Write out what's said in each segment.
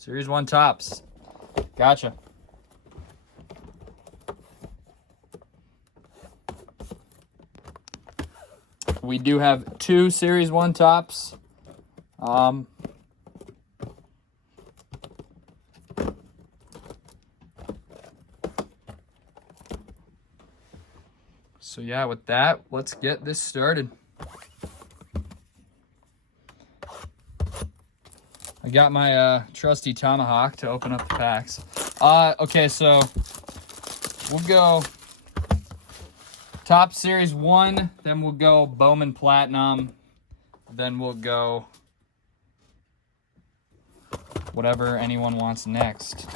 Series 1 Topps. Gotcha. We do have 2 Series 1 Topps. So yeah, with that, let's get this started. I got my trusty tomahawk to open up the packs. Okay, so we'll go Topps Series 1, then we'll go Bowman Platinum, then we'll go whatever anyone wants next.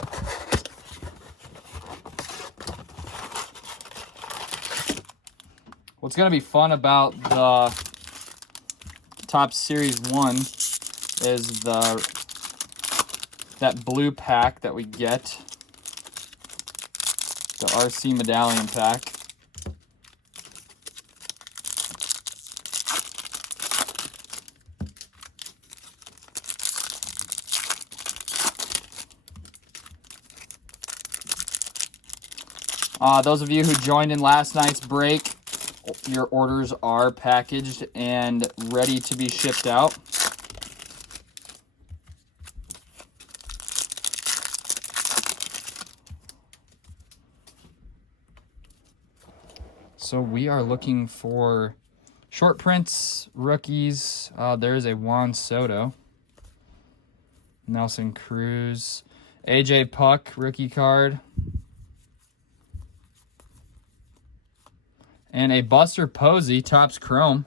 What's going to be fun about the Topps Series 1 is that blue pack that we get, the RC Medallion pack. Those of you who joined in last night's break, your orders are packaged and ready to be shipped out. So we are looking for short prints, rookies. There's a Juan Soto, Nelson Cruz, AJ Puck rookie card, and a Buster Posey Topps Chrome.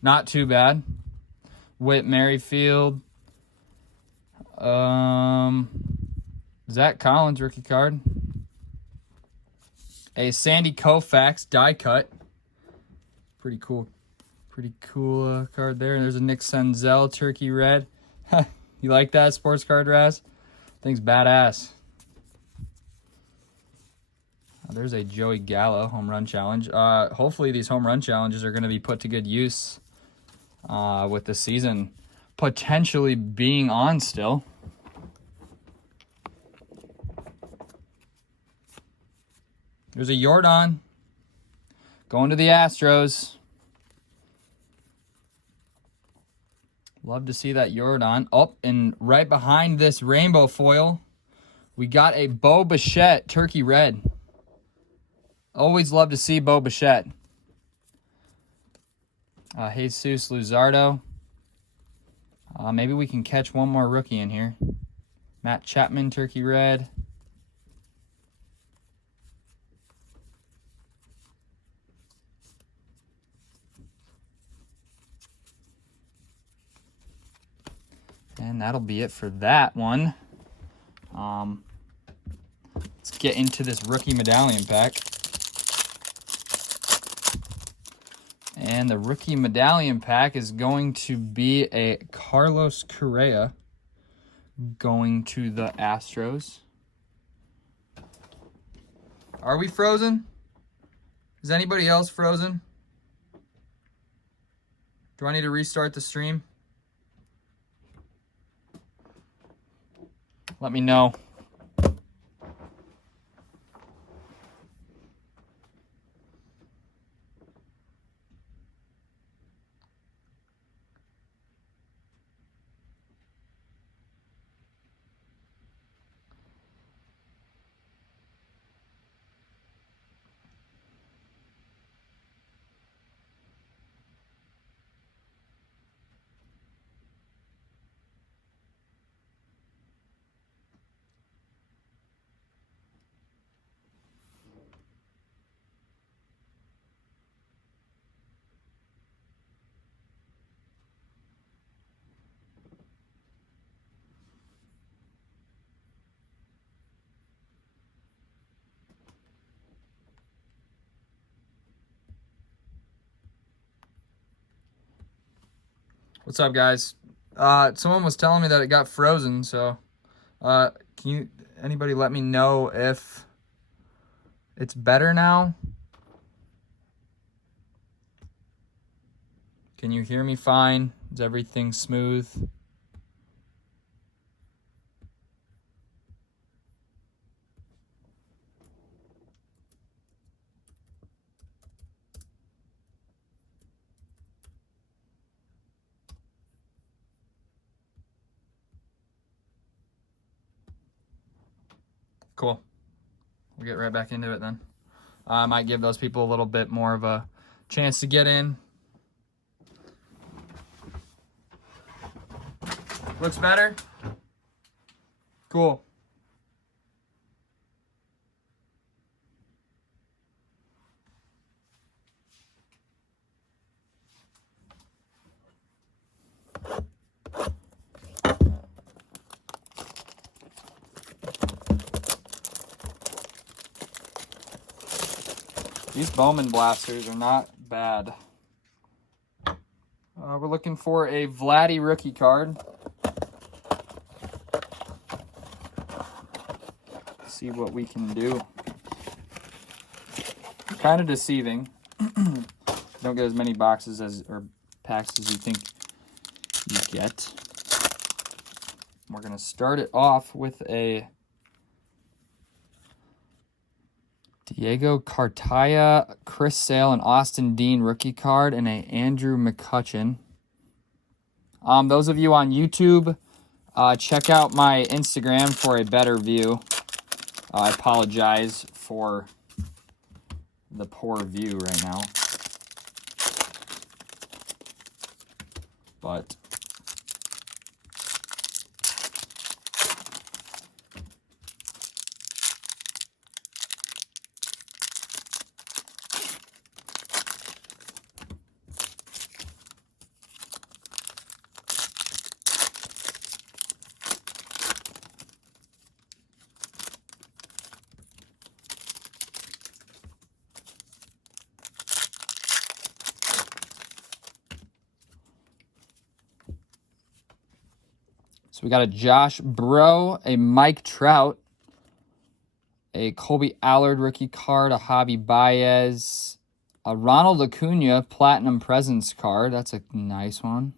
Not too bad. Whit Merrifield, Zach Collins rookie card, a Sandy Koufax die cut. Pretty cool card there. And there's a Nick Senzel turkey red. You like that sports card, Raz? Thing's badass. There's a Joey Gallo home run challenge. Hopefully these home run challenges are going to be put to good use with the season potentially being on still. There's a Yordan going to the Astros. Love to see that Yordan. Oh, and right behind this rainbow foil, we got a Bo Bichette turkey red. Always love to see Bo Bichette. Jesus Luzardo. Maybe we can catch one more rookie in here. Matt Chapman turkey red. And that'll be it for that one. Let's get into this rookie medallion pack. And the rookie medallion pack is going to be a Carlos Correa going to the Astros. Are we frozen? Is anybody else frozen? Do I need to restart the stream? Let me know. What's up, guys? Someone was telling me that it got frozen, so can anybody let me know if it's better now? Can you hear me fine? Is everything smooth? Cool. We'll get right back into it then. I might give those people a little bit more of a chance to get in. Looks better? Cool. These Bowman blasters are not bad. We're looking for a Vladdy rookie card. See what we can do. Kind of deceiving. Don't get as many boxes or packs as you think you get. We're going to start it off with a Diego Cartaya, Chris Sale, and Austin Dean rookie card, and a Andrew McCutchen. Those of you on YouTube, check out my Instagram for a better view. I apologize for the poor view right now. But so we got a Josh Bro, a Mike Trout, a Colby Allard rookie card, a Javi Baez, a Ronald Acuna Platinum Presence card. That's a nice one.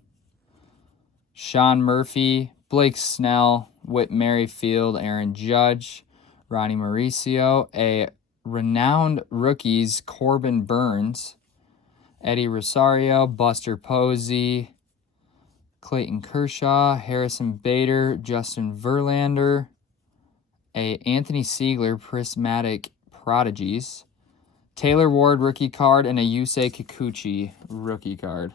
Sean Murphy, Blake Snell, Whit Merrifield, Aaron Judge, Ronnie Mauricio, a Renowned Rookies Corbin Burns, Eddie Rosario, Buster Posey, Clayton Kershaw, Harrison Bader, Justin Verlander, a Anthony Siegler Prismatic Prodigies, Taylor Ward rookie card, and a Yusei Kikuchi rookie card.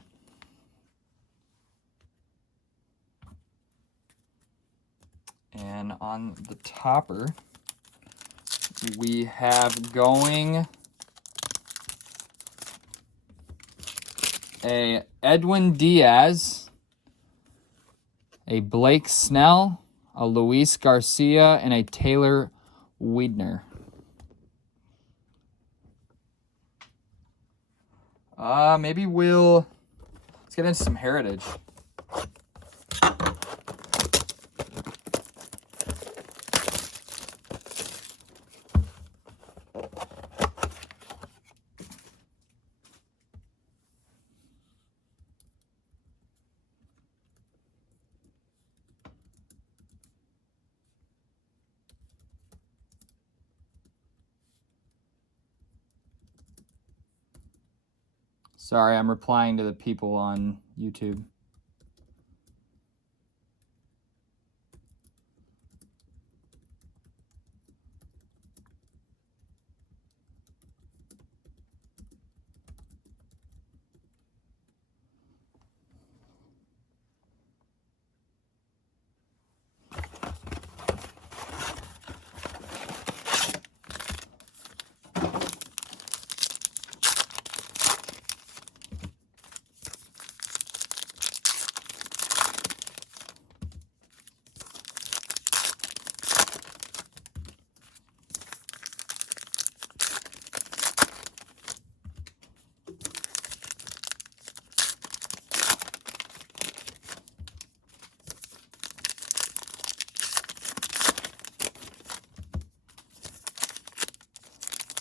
And on the topper, we have going a Edwin Diaz, a Blake Snell, a Luis Garcia, and a Taylor Wiedner. Maybe let's get into some Heritage. Sorry, I'm replying to the people on YouTube.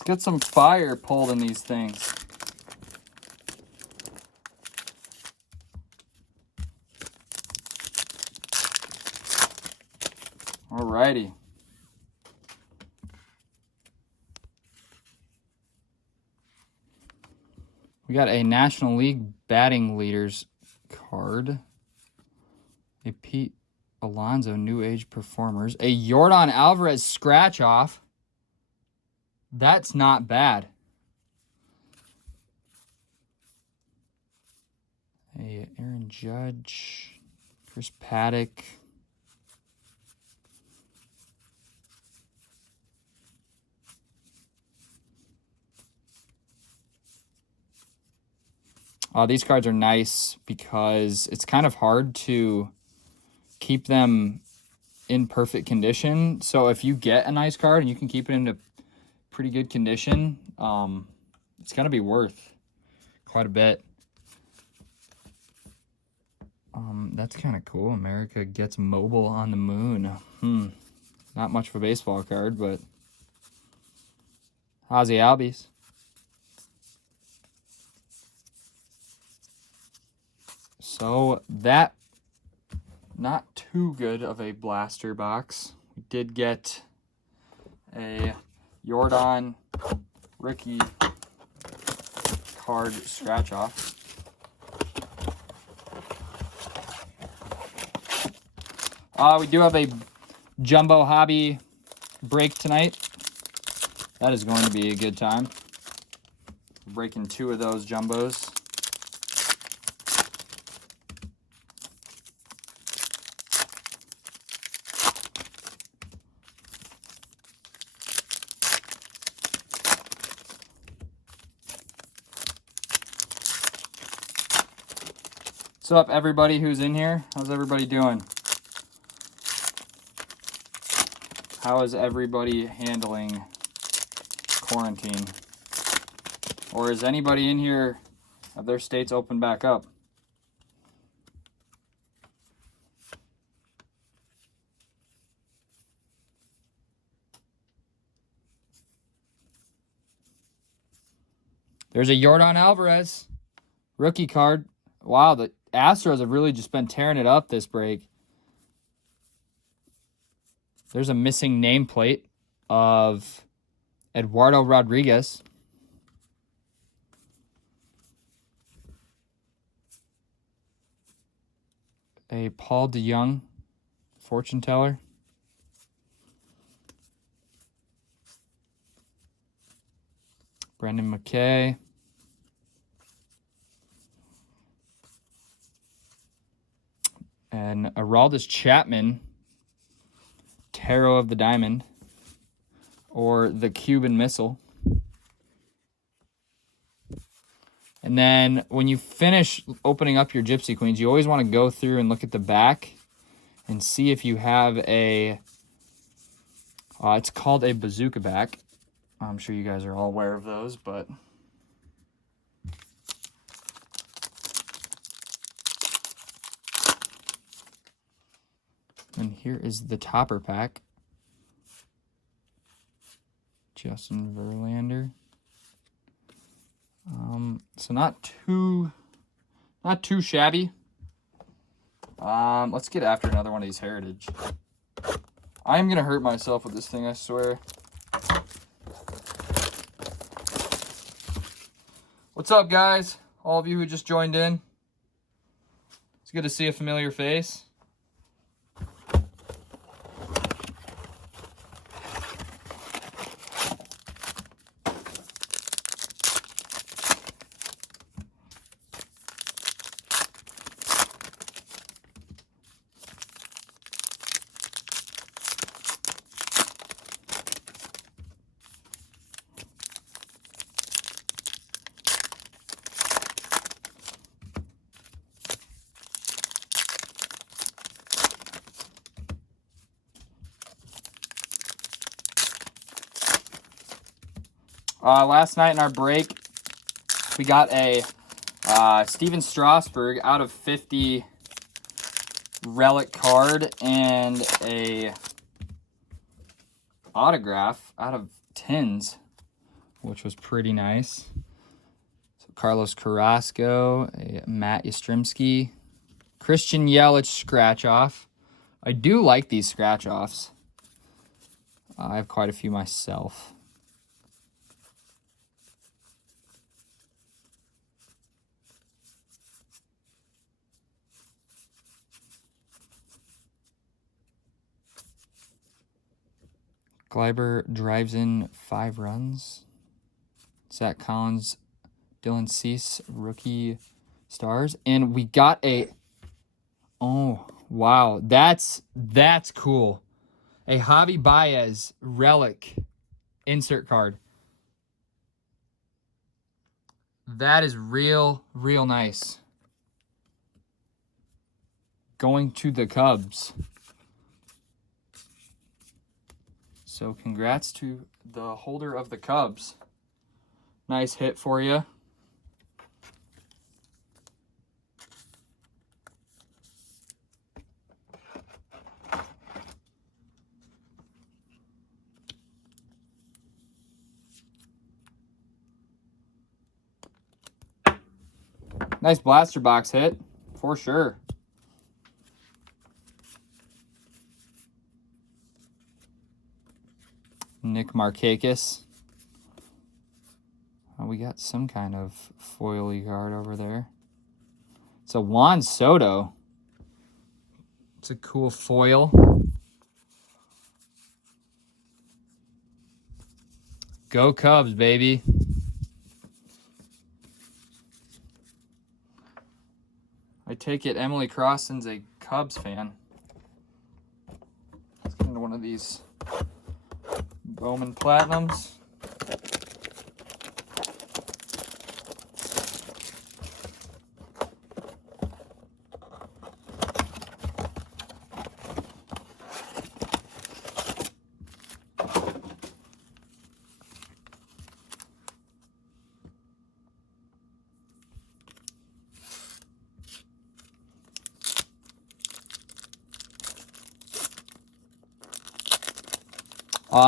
Get some fire pulled in these things. Alrighty. We got a National League batting leaders card. A Pete Alonso New Age Performers. A Yordan Alvarez scratch off. That's not bad. A Aaron Judge. Chris Paddock. These cards are nice because it's kind of hard to keep them in perfect condition. So if you get a nice card and you can keep it in a pretty good condition, it's going to be worth quite a bit. That's kind of cool. America gets mobile on the moon. Not much of a baseball card, but Ozzie Albies. So that, not too good of a blaster box. We did get a Yordan rookie card scratch off. We do have a Jumbo Hobby break tonight. That is going to be a good time. Breaking 2 of those Jumbos. What's up, everybody who's in here? How's everybody doing? How is everybody handling quarantine? Or is anybody in here, have their states opened back up? There's a Yordan Alvarez rookie card. Wow, the Astros have really just been tearing it up this break. There's a missing nameplate of Eduardo Rodriguez. A Paul DeJong fortune teller. Brendan McKay. And Aroldis Chapman, Tarot of the Diamond, or the Cuban Missile. And then when you finish opening up your Gypsy Queens, you always want to go through and look at the back and see if you have a, it's called a bazooka back. I'm sure you guys are all aware of those, but and here is the topper pack. Justin Verlander. So not too shabby. Let's get after another one of these Heritage. I am gonna hurt myself with this thing, I swear. What's up, guys? All of you who just joined in. It's good to see a familiar face. Last night in our break, we got a Steven Strasburg out of 50 relic card and a autograph out of 10s, which was pretty nice. So Carlos Carrasco, a Matt Yastrzemski, Christian Yelich scratch off. I do like these scratch offs. I have quite a few myself. Gleiber drives in 5 runs. Zach Collins, Dylan Cease, rookie stars. And we got a... Oh, wow. That's cool. A Javi Baez relic insert card. That is real nice. Going to the Cubs. So congrats to the holder of the Cubs. Nice hit for you. Nice blaster box hit, for sure. Nick Markakis. Oh, we got some kind of foily card over there. It's a Juan Soto. It's a cool foil. Go Cubs, baby. I take it Emily Crossan's a Cubs fan. Let's get into one of these Bowman Platinums.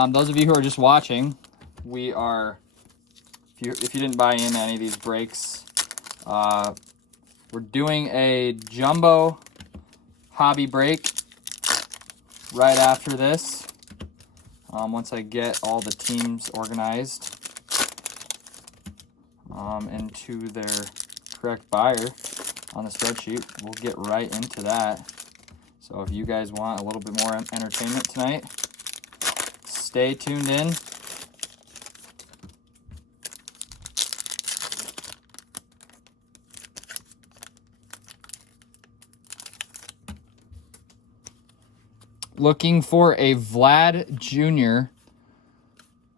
Those of you who are just watching, we are, if you didn't buy in any of these breaks, we're doing a jumbo hobby break right after this. Once I get all the teams organized into their correct buyer on the spreadsheet, we'll get right into that. So if you guys want a little bit more entertainment tonight, stay tuned in. Looking for a Vlad Jr.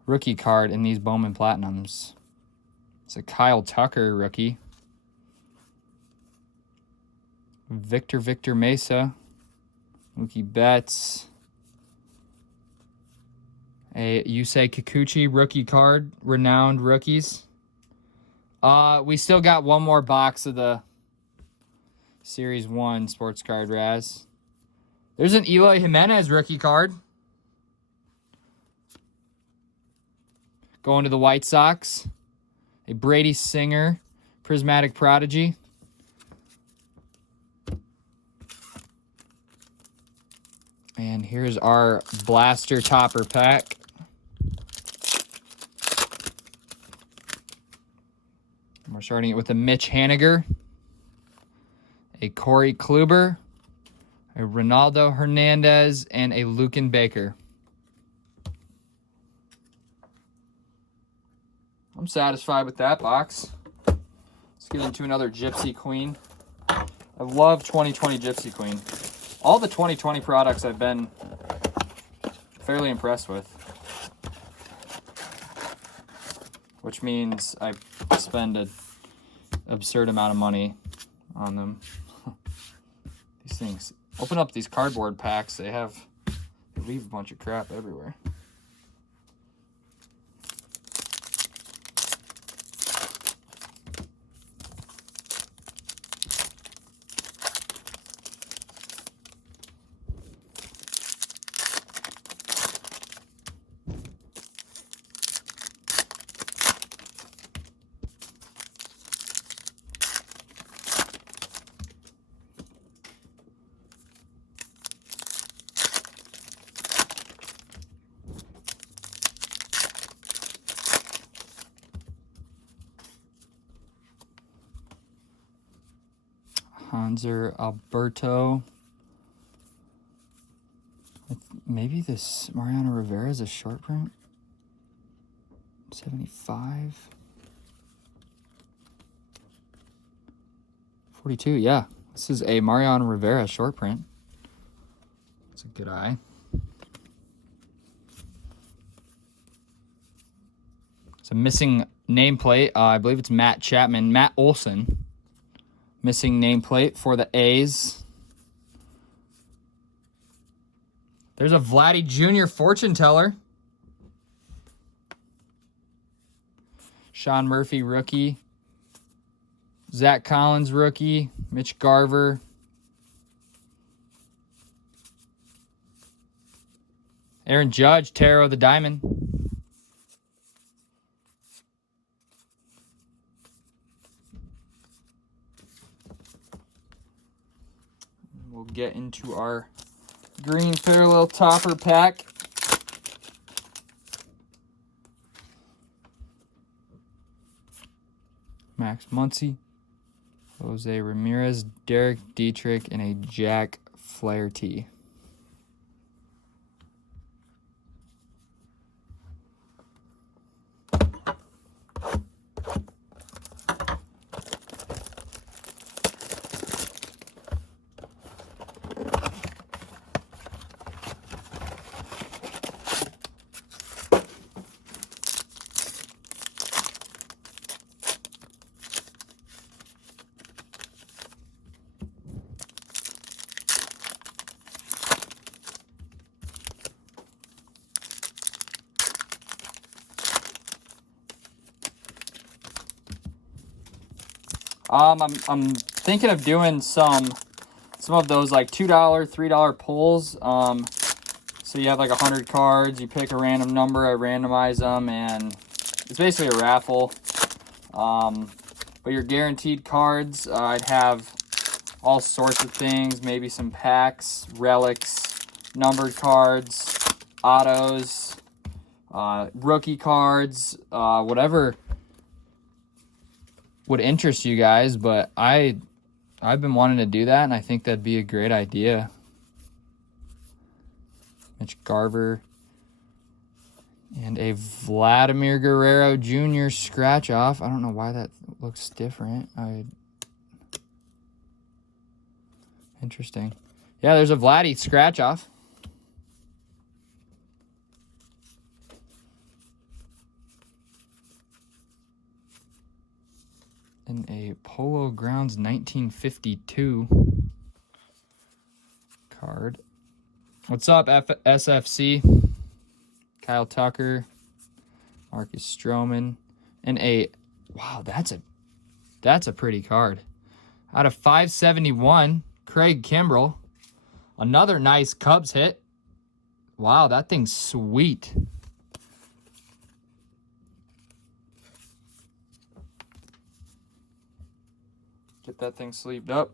rookie card in these Bowman Platinums. It's a Kyle Tucker rookie. Victor Mesa. Mookie Betts. A Yusei Kikuchi rookie card. Renowned rookies. We still got one more box of the Series 1 sports card, Raz. There's an Eloy Jimenez rookie card. Going to the White Sox. A Brady Singer Prismatic Prodigy. And here's our Blaster Topper pack. We're starting it with a Mitch Haniger, a Corey Kluber, a Ronaldo Hernandez, and a Luken Baker. I'm satisfied with that box. Let's get into another Gypsy Queen. I love 2020 Gypsy Queen. All the 2020 products I've been fairly impressed with. Which means I spend an absurd amount of money on them. These things. Open up these cardboard packs. They leave a bunch of crap everywhere. Hanser Alberto. Maybe this Mariano Rivera is a short print. 75. 42, yeah. This is a Mariano Rivera short print. It's a good eye. It's a missing nameplate. I believe it's Matt Chapman. Matt Olson. Missing nameplate for the A's. There's a Vladdy Jr. fortune teller. Sean Murphy, rookie. Zach Collins, rookie. Mitch Garver. Aaron Judge, Tarot the Diamond. We'll get into our green parallel topper pack. Max Muncy, Jose Ramirez, Derek Dietrich, and a Jack Flaherty. I'm thinking of doing some of those like $2, $3 pulls. So you have like 100 cards, you pick a random number, I randomize them, and it's basically a raffle. But your guaranteed cards, I'd have all sorts of things, maybe some packs, relics, numbered cards, autos, rookie cards, whatever would interest you guys, but I've been wanting to do that, and I think that'd be a great idea. Mitch Garver and a Vladimir Guerrero Jr. scratch off. I don't know why that looks different. Interesting. Yeah, there's a Vladdy scratch off. In a Polo Grounds 1952 card. What's up, SFC? Kyle Tucker, Marcus Stroman, and a wow, that's a pretty card. Out of 571, Craig Kimbrell. Another nice Cubs hit. Wow, that thing's sweet. Get that thing sleeved up.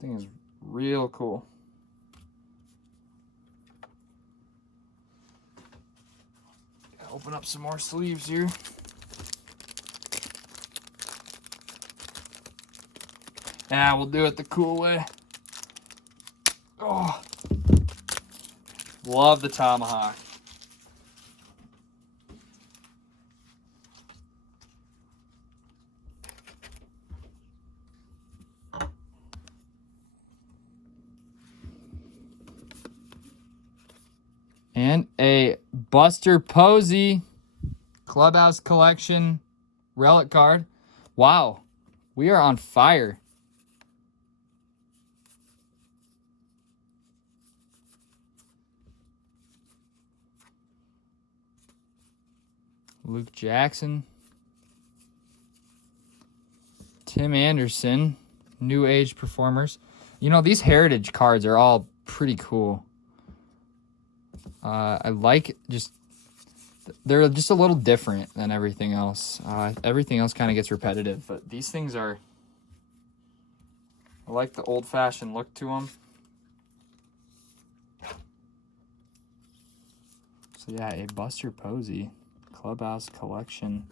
Thing is real cool. Gotta open up some more sleeves here. Yeah, we'll do it the cool way. Oh, love the tomahawk. And a Buster Posey Clubhouse Collection relic card. Wow, we are on fire. Luke Jackson. Tim Anderson. New Age Performers. You know, these heritage cards are all pretty cool. I like they're just a little different than everything else. Everything else kind of gets repetitive, but these things are, I like the old-fashioned look to them. So yeah, a Buster Posey Clubhouse Collection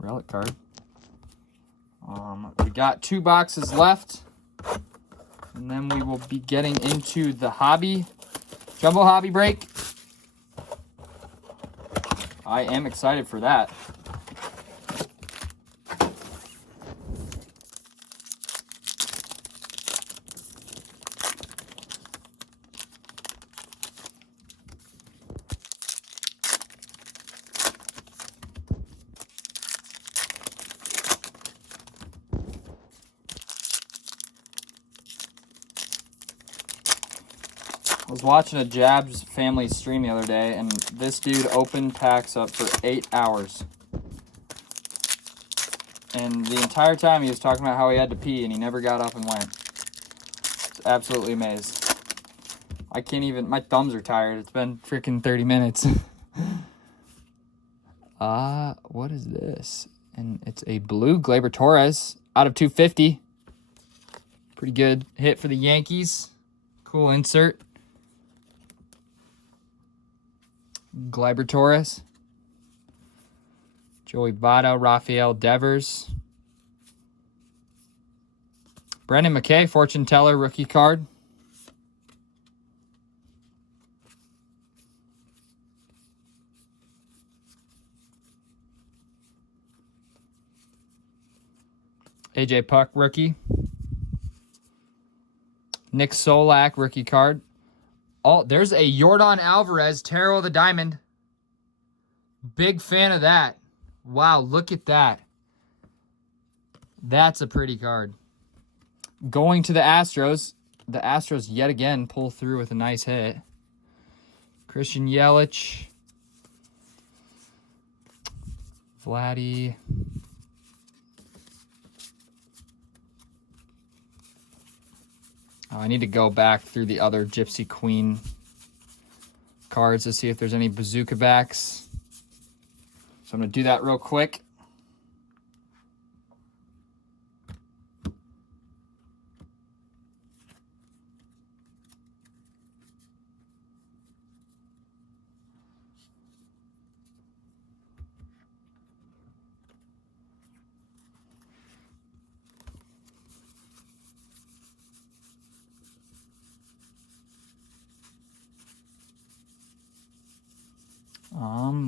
relic card. We got 2 boxes left, and then we will be getting into the jumbo hobby break. I am excited for that. I was watching a Jabs family stream the other day, and this dude opened packs up for 8 hours. And the entire time he was talking about how he had to pee, and he never got up and went. I was absolutely amazed. I can't even, my thumbs are tired. It's been freaking 30 minutes. What is this? And it's a blue Gleyber Torres out of 250. Pretty good hit for the Yankees. Cool insert. Gleyber Torres. Joey Votto, Rafael Devers. Brendan McKay, fortune teller, rookie card. AJ Puck, rookie. Nick Solak, rookie card. Oh, there's a Yordan Alvarez, Tarot of the Diamond. Big fan of that. Wow, look at that. That's a pretty card. Going to the Astros. The Astros yet again pull through with a nice hit. Christian Yelich. Vladdy. I need to go back through the other Gypsy Queen cards to see if there's any bazooka backs. So I'm going to do that real quick.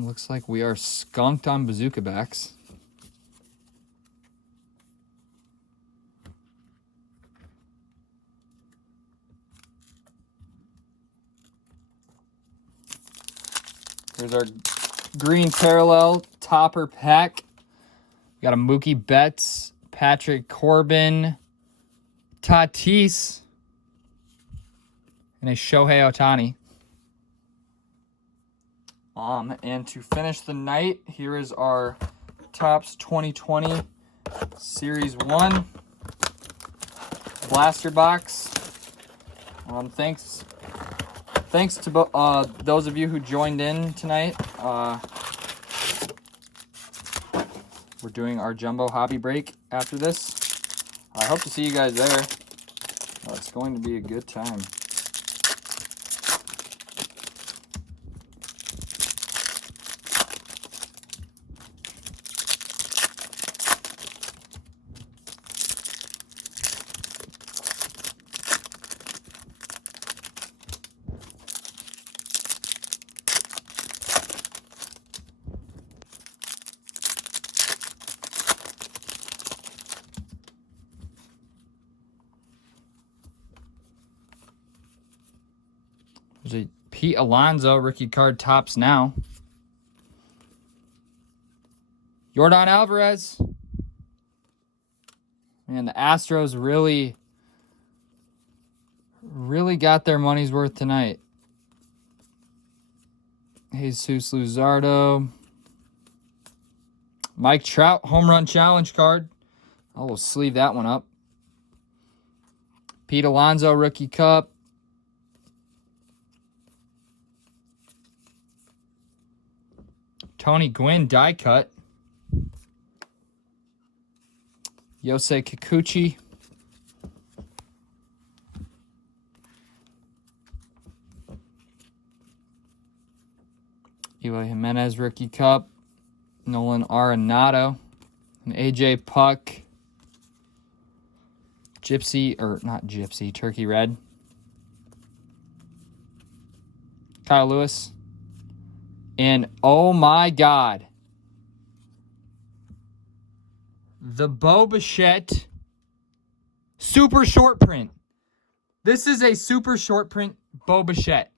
Looks like we are skunked on bazooka backs. Here's our green parallel topper pack. We got a Mookie Betts, Patrick Corbin, Tatis, and a Shohei Ohtani. And to finish the night, here is our Topps 2020 Series 1 blaster box. Thanks to those of you who joined in tonight. We're doing our jumbo hobby break after this. I hope to see you guys there. It's going to be a good time. There's a Pete Alonso rookie card Topps now. Yordan Alvarez. Man, the Astros really got their money's worth tonight. Jesus Luzardo. Mike Trout, home run challenge card. I will sleeve that one up. Pete Alonso, rookie cup. Tony Gwynn, die cut. Yosei Kikuchi. Eloy Jimenez, rookie cup. Nolan Arenado. And AJ Puck. Gypsy, or not Gypsy, Turkey Red. Kyle Lewis. And oh my God. The Bo Bichette super short print. This is a super short print Bo Bichette.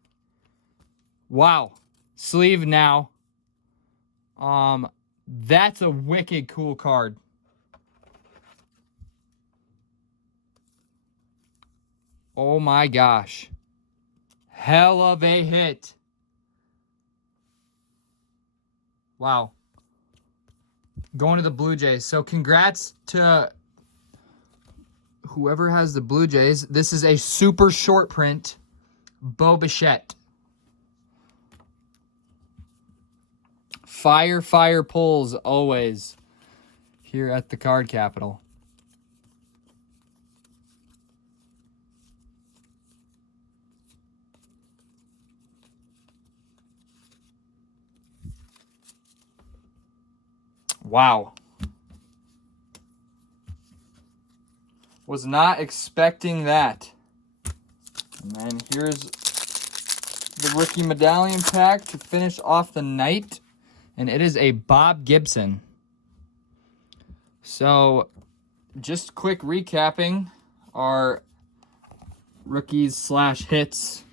Wow. Sleeve now. That's a wicked cool card. Oh my gosh. Hell of a hit. Wow. Going to the Blue Jays. So congrats to whoever has the Blue Jays. This is a super short print Bo Bichette. Fire pulls always here at the Card Capital. Wow. Was not expecting that. And then here's the rookie medallion pack to finish off the night. And it is a Bob Gibson. So, just quick recapping our rookies slash hits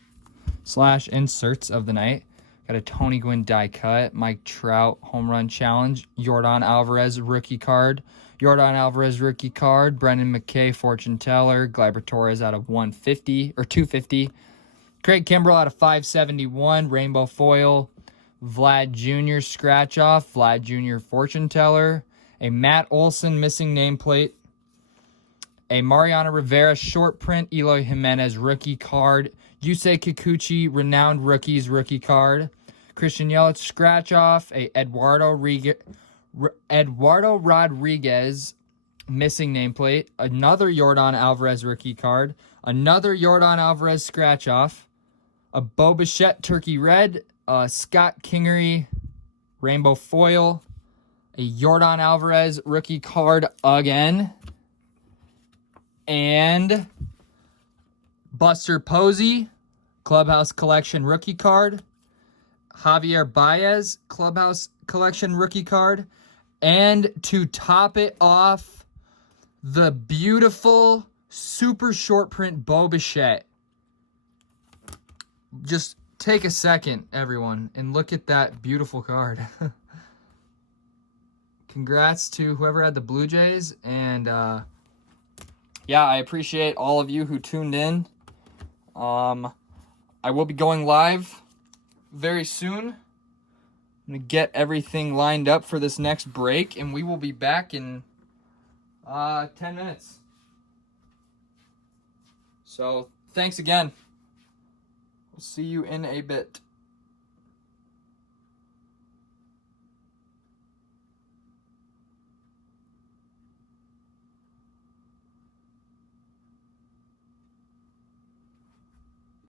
slash inserts of the night. Got a Tony Gwynn die cut, Mike Trout home run challenge, Yordan Alvarez rookie card, Brendan McKay fortune teller, Gleyber Torres out of 150 or 250, Craig Kimbrell out of 571 rainbow foil, Vlad Jr. scratch off, Vlad Jr. fortune teller, a Matt Olson missing nameplate, a Mariano Rivera short print Eloy Jimenez rookie card, Yusei Kikuchi renowned rookies rookie card, Christian Yelich scratch off, a Eduardo Rodriguez missing nameplate, another Yordan Alvarez rookie card, another Yordan Alvarez scratch off, a Bo Bichette Turkey Red, Scott Kingery rainbow foil, a Yordan Alvarez rookie card again, and Buster Posey Clubhouse Collection rookie card, Javier Baez Clubhouse Collection rookie card, and to top it off, the beautiful super short print Bo Bichette. Just take a second, everyone, and look at that beautiful card. Congrats to whoever had the Blue Jays, and yeah, I appreciate all of you who tuned in. I will be going live very soon. I'm going to get everything lined up for this next break, and we will be back in 10 minutes. So, thanks again. We'll see you in a bit.